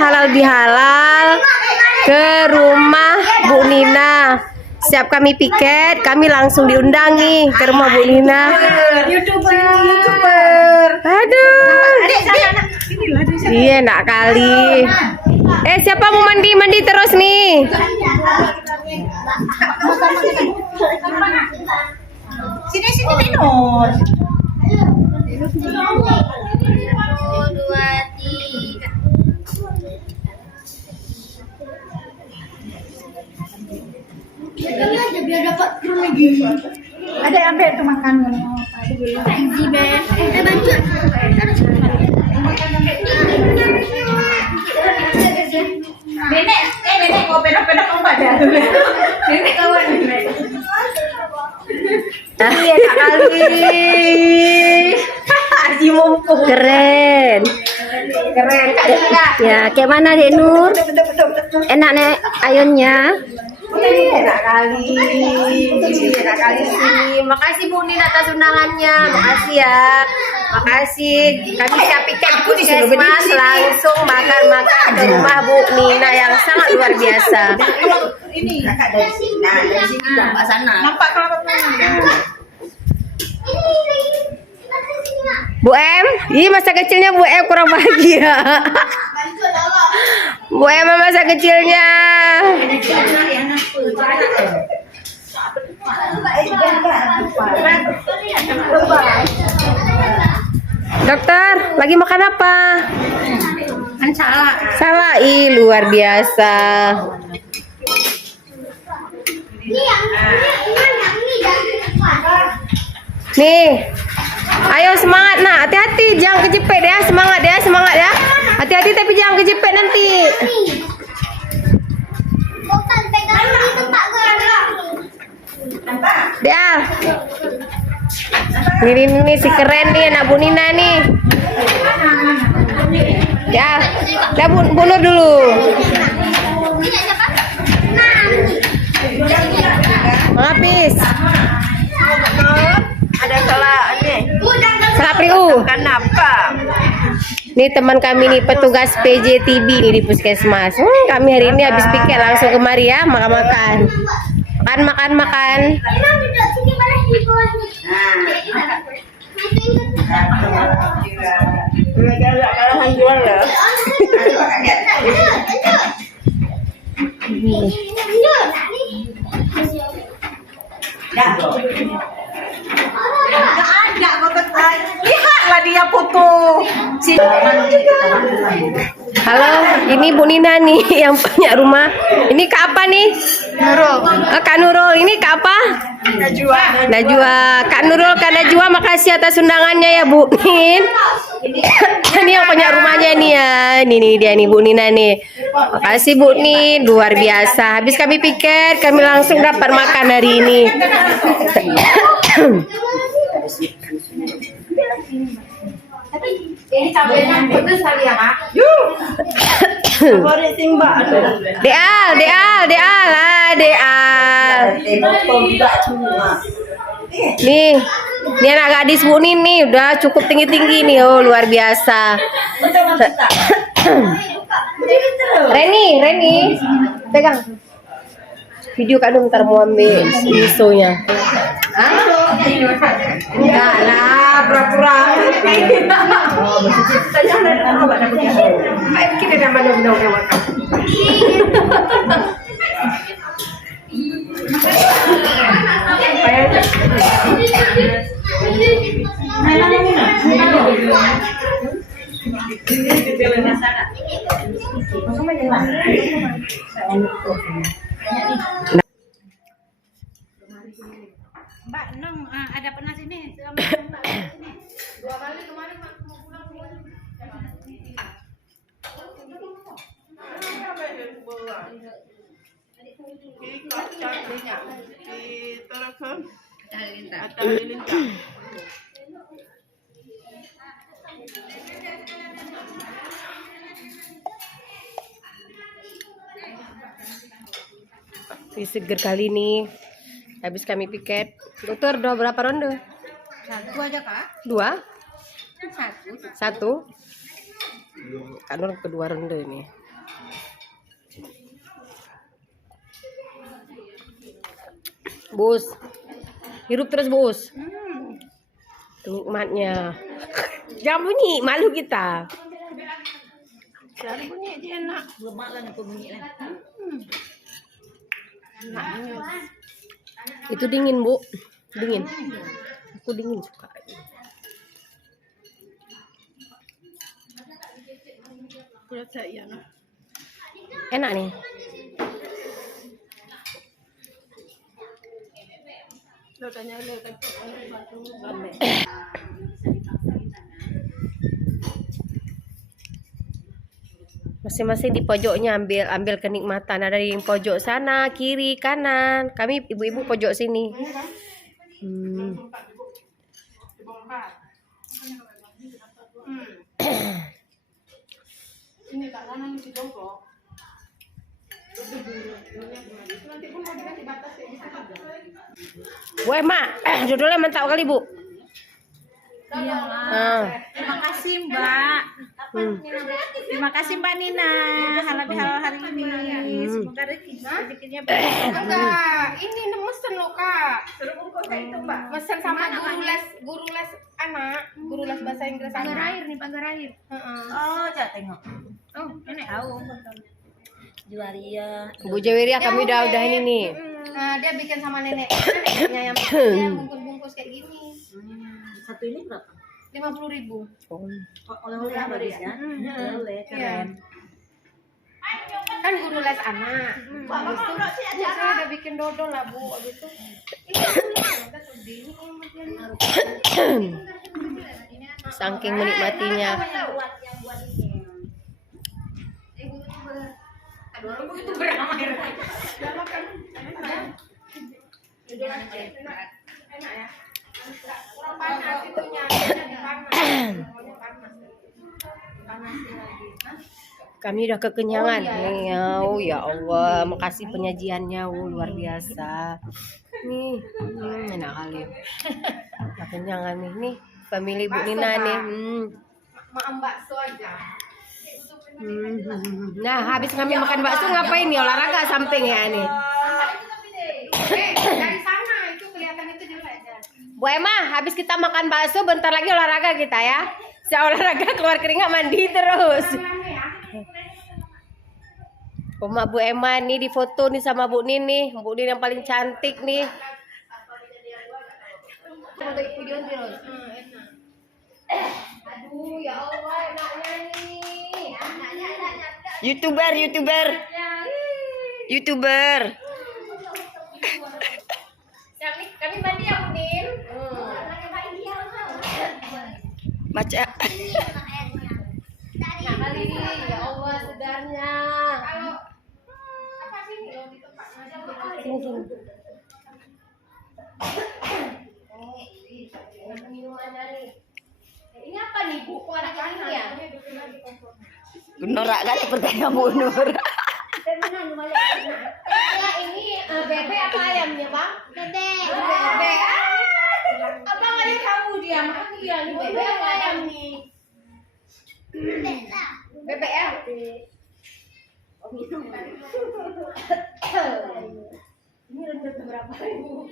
halal bihalal ke rumah Bu Nina. Siap kami piket, kami langsung diundang nih ke rumah Bu Nina. YouTuber. Aduh. Iya, nak kali. Siapa mau mandi terus nih? Sini minum. 1, 2, 3. Biar dapat lagi. Ada yang ambil tuh makan. Bantu. Nenek kau pedak-pedak obat ya. Nenek kawan nenek. Iya, nak kali. Aji mumpung. Keren. Ya, kayak mana Dek Nur? Enak nek ayunnya. Enak kali sini. Makasih Bu Nina atas undangannya. Makasih ya. Makasih. Kami siap piket puskesmas langsung makan-makan ke rumah Bu Nina yang sangat luar biasa. Ini kakak dari sini. Nah, dari sini nampak sana. Nampak kelapa mana? Bu M, ini masa kecilnya Bu M kurang bahagia. Bu M masa kecilnya. Dokter, lagi makan apa? Kan salah. Salah, luar biasa. Nih, ayo semangat nak, hati-hati jangan kejepit ya, semangat ya, hati-hati tapi jangan kejepit nanti. Bukan pegang di tempat gerak. Dah, ini si keren nih anak Bu Nina nih. Ya, dah bunuh dulu. Habis. Ada salah nih. Salah priu. Kenapa? Nih teman kami nih petugas PJTB nih di puskesmas. Kami hari ini habis piket langsung kemari ya makan. Kalahan jual ya. Lihatlah dia foto. Halo, ini Bu Nina nih yang punya rumah. Ini Kak apa nih? Nurul. Kak Nurul. Ini Kak apa? Najwa. Kak Nurul, Kak Najwa, makasih atas undangannya ya Bu Nin. Ini yang punya rumahnya nih ya. Ini dia nih Bu Nina nih. Makasih Bu Nin, luar biasa. Habis kami piket, kami langsung dapat makan hari ini. Ini cabenya pedes kali ya, Kak? Favorit sing Mbak. Deal. Nih anak gadis Bu Nin nih udah cukup tinggi nih, luar biasa. Reni, pegang. Video Kak Dum ntar mau ambil isonya. Enggak lah, pura-pura. Kita dah mana-mana makan. Mbak Nong ada pernah sini selama Mbak sini. 2 kali kemarin mau pulang Seger kali ini habis kami piket. Dokter, udah berapa ronde? 1 aja, Kak. 2? 1. 1? Kan kedua ronde nih. Bus. Hirup terus, Bus. Tuh nikmatnya. Jangan bunyi, malu kita. Jangan bunyi dia enak. Lemak lah nih bunyi lah. Itu dingin, Bu. Dingin. Aku dingin suka. Kulit saya lah. Enak nih. Lo tanya lo Masing-masing di pojoknya ambil kenikmatan. Ada di pojok sana, kiri, kanan. Kami ibu-ibu pojok sini. Ini tak lama mesti jongkok. Bu Ema, judulnya mantap kali, Bu. Iya, Ah. terima kasih Mbak. Terima kasih Mbak Nina. Halal hari ini. Semoga rezekinya banyak. Enggak, ini mesen loh kak. Mesen sama guru les anak, guru les bahasa Inggris Pagar anak. air nih, pagar air. Heeh. Oh, coba tengok. Oh, ini tahu. Juaria. Bu Jawiria kami udah ini nih. Nah, dia bikin sama neneknya yang dia bungkus-bungkus kayak gini. Satu ini berapa? 50.000. Oleh-oleh apa ya? Oleh keren. Kan guru les anak. Habis itu saya udah bikin dodol lah Bu. Habis itu Saking menikmatinya. panas itunya. Kami udah kekenyangan. Oh ya Allah, makasih penyajiannya, luar biasa. Nih, enak kali. Udah kenyangan nih, family Bu Nina nih. Maaf bakso aja. Nah, habis kami makan bakso ngapain nih? Olahraga samping ya nih. Dari sana itu kelihatan itu jelek aja. Bu Emma, habis kita makan bakso, bentar lagi olahraga kita ya. Saya olahraga keluar keringat mandi terus. Rumah Bu Emma nih di foto nih sama Bu Nini. Bu Nini yang paling cantik nih. Aduh ya Allah, enaknya nih. YouTuber. Kami mandi ya Bu Nin. Baca. Nah, kali ini ya Allah segarnya. Kalau apa sih nih di tempat Sini. Minumannya nih. Ini apa nih Bu? Kok ada ini ya? Norak kali pertanyaan Bu Nur. Ya ini bebek apa ayamnya Bang? Bebek. Bebek. Apa kali kamu dia? Makanya dia nih bebek apa ayam nih? Bebek lah. Bebek ya? Ini rendah berapa ribu?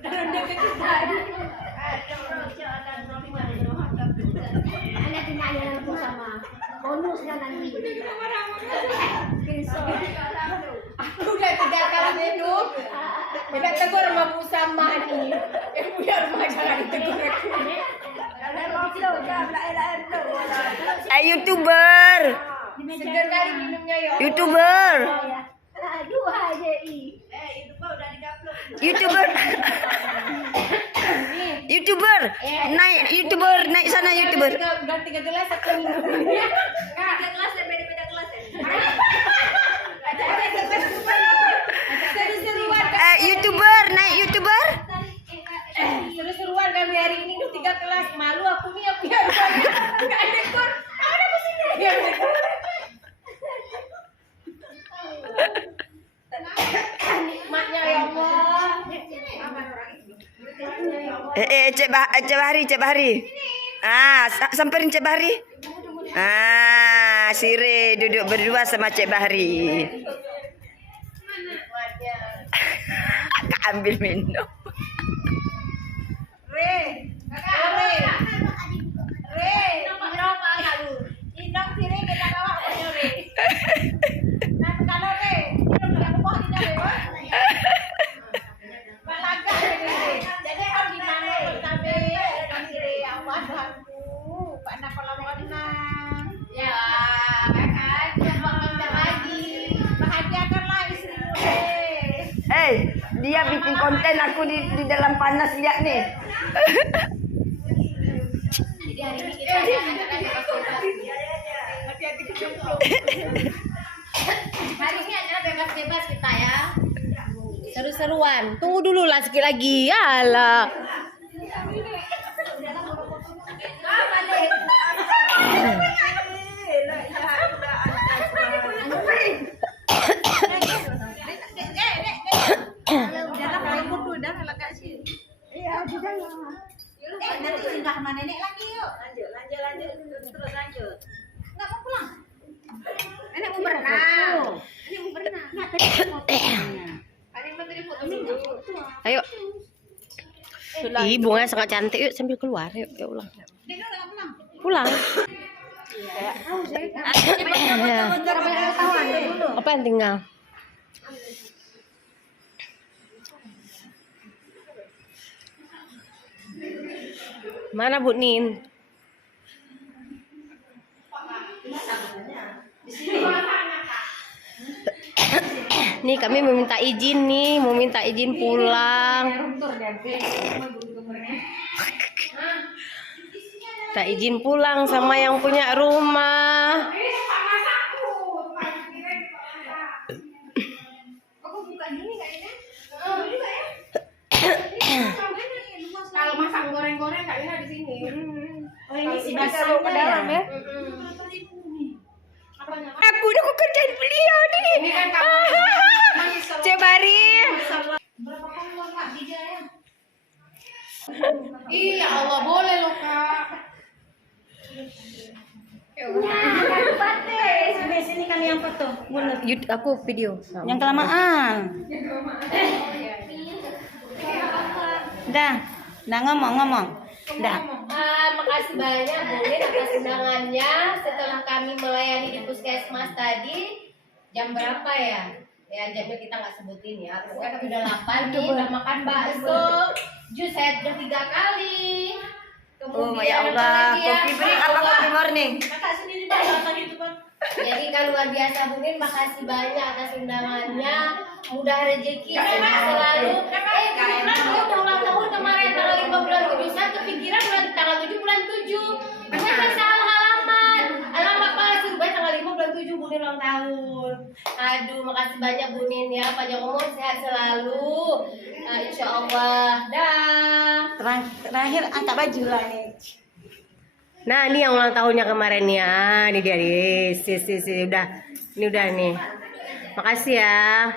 Udah rendah ke kita. Anak tinggal yang sama. Bonusnya nanti. Aku udah 3 kali minum. Tidak tegur sama Bu Sama nih. Yang punya rumah jangan ditegur aku. YouTuber. Segar kali minumnya ya. YouTuber. YouTuber. Naik sana YouTuber. Udah 3 gelas aku minum. Kak, 3 gelas ya, beda-beda gelas ya. Seru-seruan YouTuber, naik YouTuber. seru-seruan kami hari ini tuh 3 kelas. Malu aku nih yang punya rumahnya. Enggak ada ekor. Ada aku sini. Nikmatnya ya Allah. Cek Bahri. Samperin Cek Bahri. Sire duduk berdua sama Cek Bahri. Ambil minum. Dia bikin konten aku di dalam panas lihat nih. Hari ini acara bebas-bebas kita ya. Seru-seruan. Tunggu dulu lah sekali lagi. Yalah. Nanti singgah sama nenek lagi yuk. Lanjut. Terus lanjut. Nggak mau pulang. Nenek mau berenang. Ayo. Ih, bunga sangat cantik. Yuk sambil keluar. Yuk, ulang. Pulang. Apa yang tinggal? Mana Bu Nin? Nih kami meminta izin nih, mau minta izin pulang. Minta izin pulang sama yang punya rumah. Kalau masak goreng-goreng kayaknya di sini. Oh ini si basah ke dalam ya? Aku udah kerjaan beliau nih. Ini kan kamu. Cebari. Berapa kali lo Kak Dija ya? Iya Allah boleh loh Kak. Sini kali yang foto. Aku video. Yang kelamaan. Dah ngomong. Dah. Makasih banyak Bu Nin atas undangannya. Setelah kami melayani di puskesmas tadi, jam berapa ya? Ya jamnya kita nggak sebutin ya. Pokoknya kami udah 8 nih, udah makan bakso, jus saya udah 3 kali. Oh ya Allah, kopi break apa kopi morning? Jadi kan luar biasa Bu Nin, makasih banyak atas undangannya. Mudah rezeki sehat selalu. Dia udah ulang tahun kemarin tanggal 5 bulan 7. Saya kepikiran tanggal 7 bulan 7. Gue kan salah halaman. Alamat palsu, gue tanggal 5 bulan 7 Bu Nin ulang tahun. Aduh, makasih banyak Bu Nin ya. Panjang umur, sehat selalu. Insya Allah. Dah. Terakhir angkat baju lah nih. Nah, ini yang ulang tahunnya kemarin ya. Ini dia nih. Si udah. Ini udah nih. Makasih ya.